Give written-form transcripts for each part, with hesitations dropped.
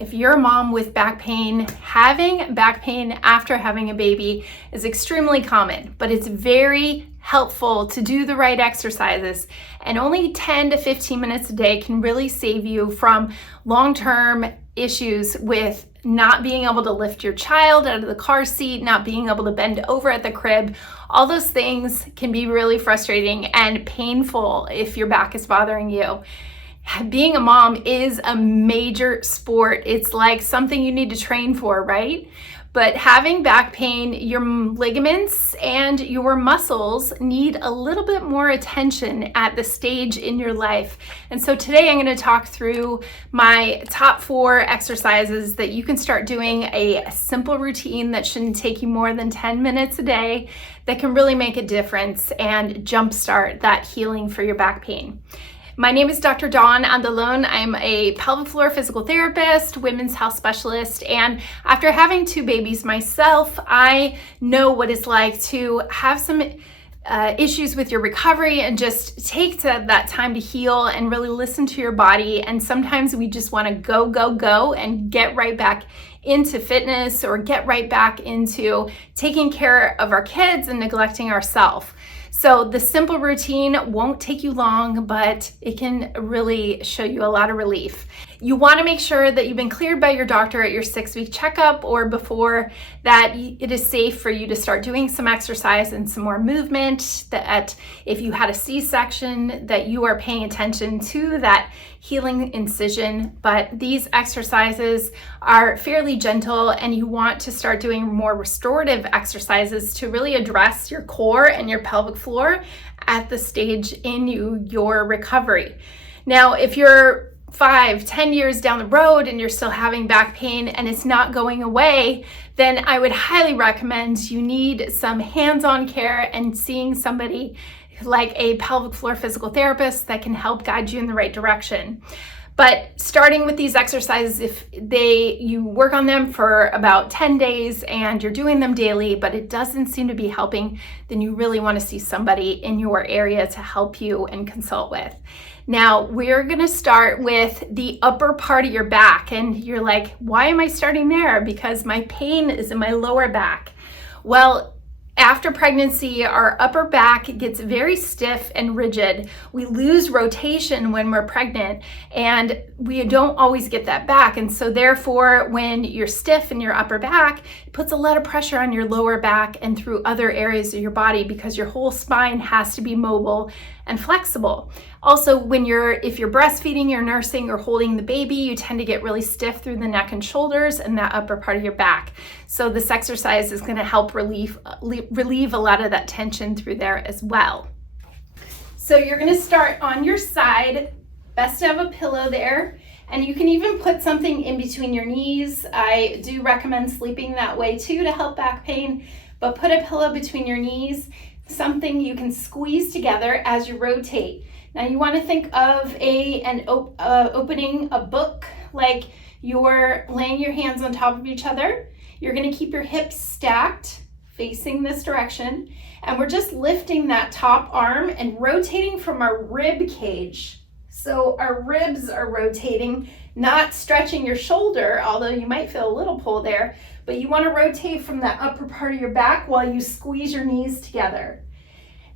if you're a mom with back pain, having back pain after having a baby is extremely common, but it's very helpful to do the right exercises. And only 10 to 15 minutes a day can really save you from long-term issues with not being able to lift your child out of the car seat, not being able to bend over at the crib. All those things can be really frustrating and painful if your back is bothering you. Being a mom is a major sport. It's like something you need to train for, right? But having back pain, your ligaments and your muscles need a little bit more attention at the stage in your life. And so today I'm going to talk through my top 4 exercises that you can start doing, a simple routine that shouldn't take you more than 10 minutes a day that can really make a difference and jumpstart that healing for your back pain. My name is Dr. Dawn Andalon. I'm a pelvic floor physical therapist, women's health specialist, and after having 2 babies myself, I know what it's like to have some issues with your recovery and just take that time to heal and really listen to your body. And sometimes we just want to go and get right back into fitness or get right back into taking care of our kids and neglecting ourselves. So the simple routine won't take you long, but it can really show you a lot of relief. You want to make sure that you've been cleared by your doctor at your 6-week checkup or before, that it is safe for you to start doing some exercise and some more movement, that if you had a C-section, that you are paying attention to that healing incision. But these exercises are fairly gentle, and you want to start doing more restorative exercises to really address your core and your pelvic floor at the stage in your recovery. Now, if you're 5-10 years down the road and you're still having back pain and it's not going away, then I would highly recommend you need some hands-on care and seeing somebody like a pelvic floor physical therapist that can help guide you in the right direction. But starting with these exercises, if you work on them for about 10 days and you're doing them daily, but it doesn't seem to be helping, then you really want to see somebody in your area to help you and consult with. Now, we're going to start with the upper part of your back. And you're like, why am I starting there? Because my pain is in my lower back. Well, after pregnancy, our upper back gets very stiff and rigid. We lose rotation when we're pregnant, and we don't always get that back. And so therefore, when you're stiff in your upper back, it puts a lot of pressure on your lower back and through other areas of your body, because your whole spine has to be mobile and flexible. Also, if you're breastfeeding, you're nursing, or holding the baby, you tend to get really stiff through the neck and shoulders and that upper part of your back. So this exercise is going to help relieve a lot of that tension through there as well. So you're going to start on your side. Best to have a pillow there, and you can even put something in between your knees. I do recommend sleeping that way too to help back pain, but put a pillow between your knees, something you can squeeze together as you rotate. Now you want to think of opening a book, like you're laying your hands on top of each other. You're going to keep your hips stacked facing this direction, and we're just lifting that top arm and rotating from our rib cage. So our ribs are rotating, not stretching your shoulder, although you might feel a little pull there, but you want to rotate from that upper part of your back while you squeeze your knees together.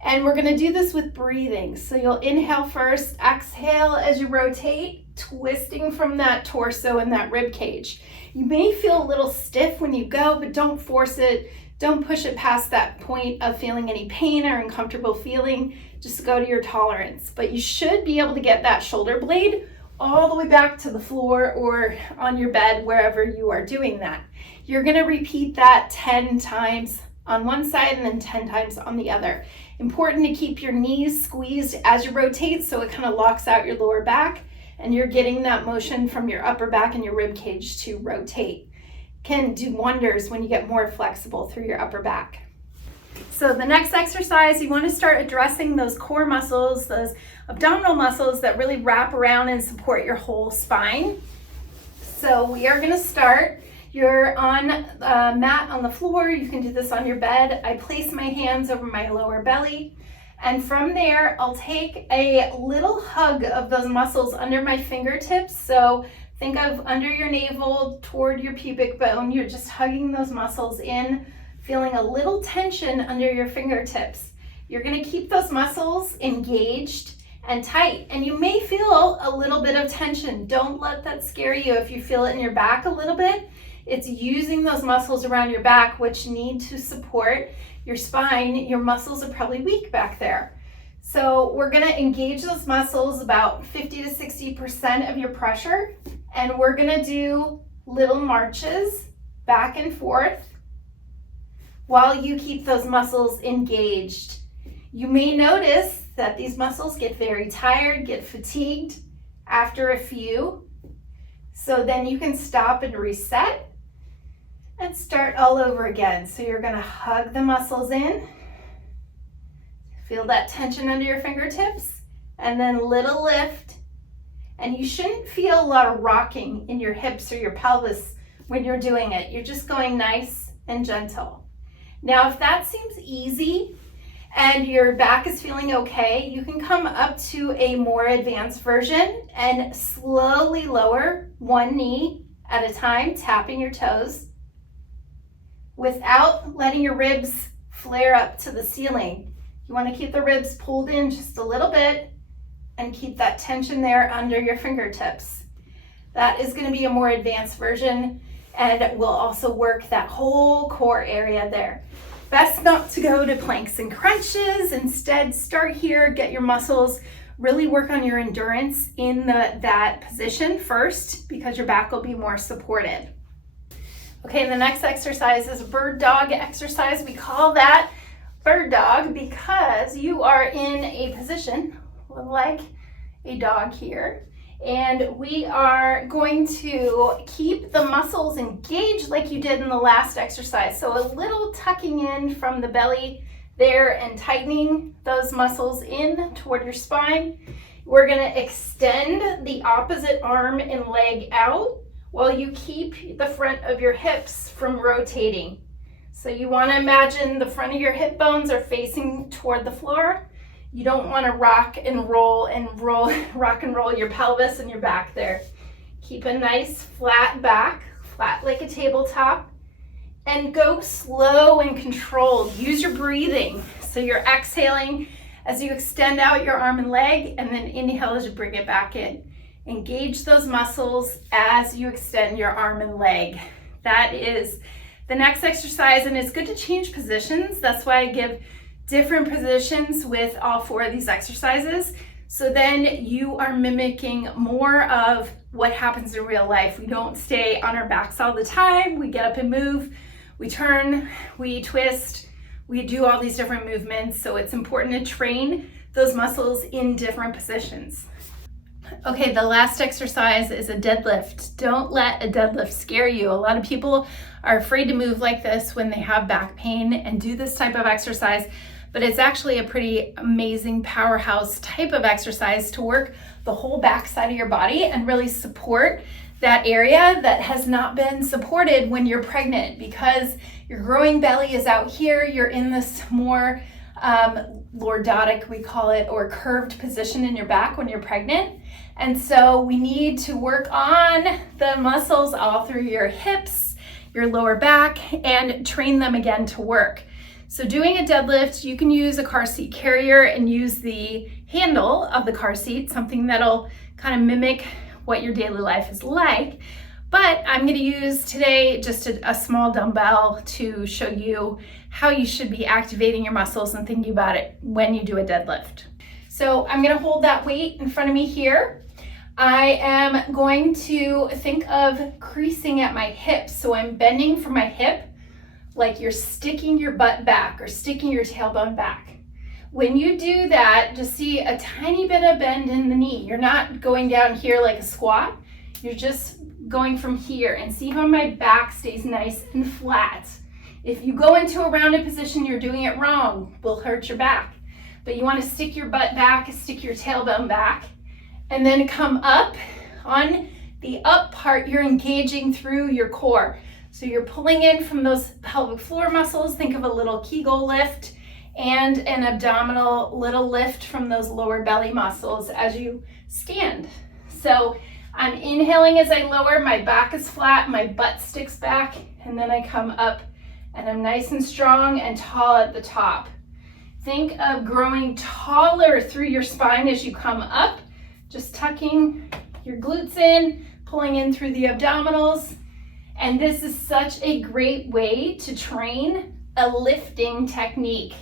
And we're going to do this with breathing. So you'll inhale first, exhale as you rotate, twisting from that torso and that rib cage. You may feel a little stiff when you go, but don't force it. Don't push it past that point of feeling any pain or uncomfortable feeling. Just go to your tolerance. But you should be able to get that shoulder blade all the way back to the floor or on your bed, wherever you are doing that. You're going to repeat that 10 times on one side and then 10 times on the other. Important to keep your knees squeezed as you rotate, so it kind of locks out your lower back and you're getting that motion from your upper back and your rib cage to rotate. Can do wonders when you get more flexible through your upper back. So the next exercise, you want to start addressing those core muscles, those abdominal muscles that really wrap around and support your whole spine. So we are going to start. You're on a mat on the floor. You can do this on your bed. I place my hands over my lower belly, and from there I'll take a little hug of those muscles under my fingertips. So Think of under your navel toward your pubic bone. You're just hugging those muscles in, feeling a little tension under your fingertips. You're going to keep those muscles engaged and tight, and you may feel a little bit of tension. Don't let that scare you. If you feel it in your back a little bit, it's using those muscles around your back which need to support your spine. Your muscles are probably weak back there. So we're going to engage those muscles about 50 to 60% of your pressure, and we're going to do little marches back and forth while you keep those muscles engaged. You may notice that these muscles get very tired, get fatigued after a few. So then you can stop and reset and start all over again. So you're going to hug the muscles in. Feel that tension under your fingertips, and then little lift. And you shouldn't feel a lot of rocking in your hips or your pelvis when you're doing it. You're just going nice and gentle. Now, if that seems easy and your back is feeling okay, you can come up to a more advanced version and slowly lower one knee at a time, tapping your toes without letting your ribs flare up to the ceiling. You want to keep the ribs pulled in just a little bit and keep that tension there under your fingertips. That is going to be a more advanced version, and it will also work that whole core area there. Best not to go to planks and crunches. Instead, start here, get your muscles, really work on your endurance in that position first, because your back will be more supported. Okay, the next exercise is a bird dog exercise. We call that bird dog because you are in a position like a dog here, and we are going to keep the muscles engaged like you did in the last exercise. So a little tucking in from the belly there and tightening those muscles in toward your spine. We're going to extend the opposite arm and leg out while you keep the front of your hips from rotating. So you want to imagine the front of your hip bones are facing toward the floor. You don't want to rock and roll your pelvis and your back there. Keep a nice flat back, flat like a tabletop, and go slow and controlled. Use your breathing. So you're exhaling as you extend out your arm and leg, and then inhale as you bring it back in. Engage those muscles as you extend your arm and leg. That is the next exercise, and it's good to change positions. That's why I give different positions with all four of these exercises. So then you are mimicking more of what happens in real life. We don't stay on our backs all the time. We get up and move, we turn, we twist, we do all these different movements. So it's important to train those muscles in different positions. Okay, the last exercise is a deadlift. Don't let a deadlift scare you. A lot of people are afraid to move like this when they have back pain and do this type of exercise, but it's actually a pretty amazing powerhouse type of exercise to work the whole back side of your body and really support that area that has not been supported when you're pregnant, because your growing belly is out here. You're in this more lordotic, we call it, or curved position in your back when you're pregnant. And so we need to work on the muscles all through your hips, your lower back, and train them again to work. So doing a deadlift, you can use a car seat carrier and use the handle of the car seat, something that'll kind of mimic what your daily life is like. But I'm going to use today just a small dumbbell to show you how you should be activating your muscles and thinking about it when you do a deadlift. So I'm going to hold that weight in front of me here. I am going to think of creasing at my hip. So I'm bending from my hip like you're sticking your butt back or sticking your tailbone back. When you do that, just see a tiny bit of bend in the knee. You're not going down here like a squat. You're just going from here, and see how my back stays nice and flat. If you go into a rounded position, you're doing it wrong. Will hurt your back. But you want to stick your butt back, stick your tailbone back, and then come up. On the up part, you're engaging through your core. So you're pulling in from those pelvic floor muscles. Think of a little Kegel lift and an abdominal little lift from those lower belly muscles as you stand. So I'm inhaling as I lower, my back is flat, my butt sticks back, and then I come up and I'm nice and strong and tall at the top. Think of growing taller through your spine as you come up, just tucking your glutes in, pulling in through the abdominals. And this is such a great way to train a lifting technique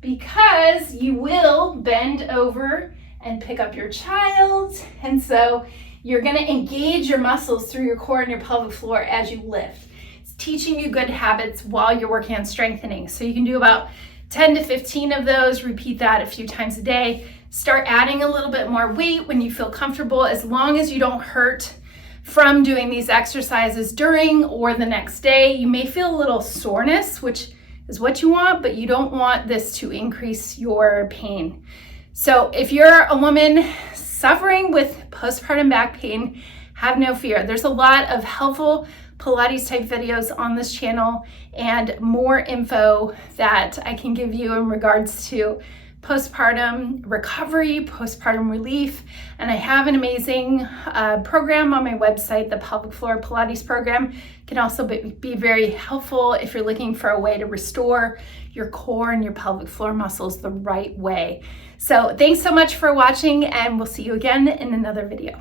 because you will bend over and pick up your child. And so you're gonna engage your muscles through your core and your pelvic floor as you lift. It's teaching you good habits while you're working on strengthening. So you can do about 10 to 15 of those, repeat that a few times a day. Start adding a little bit more weight when you feel comfortable, as long as you don't hurt from doing these exercises during or the next day. You may feel a little soreness, which is what you want, but you don't want this to increase your pain. So if you're a woman suffering with postpartum back pain, have no fear. There's a lot of helpful Pilates type videos on this channel and more info that I can give you in regards to postpartum recovery, postpartum relief. And I have an amazing program on my website, the Pelvic Floor Pilates program. Can also be very helpful if you're looking for a way to restore your core and your pelvic floor muscles the right way. So thanks so much for watching, and we'll see you again in another video.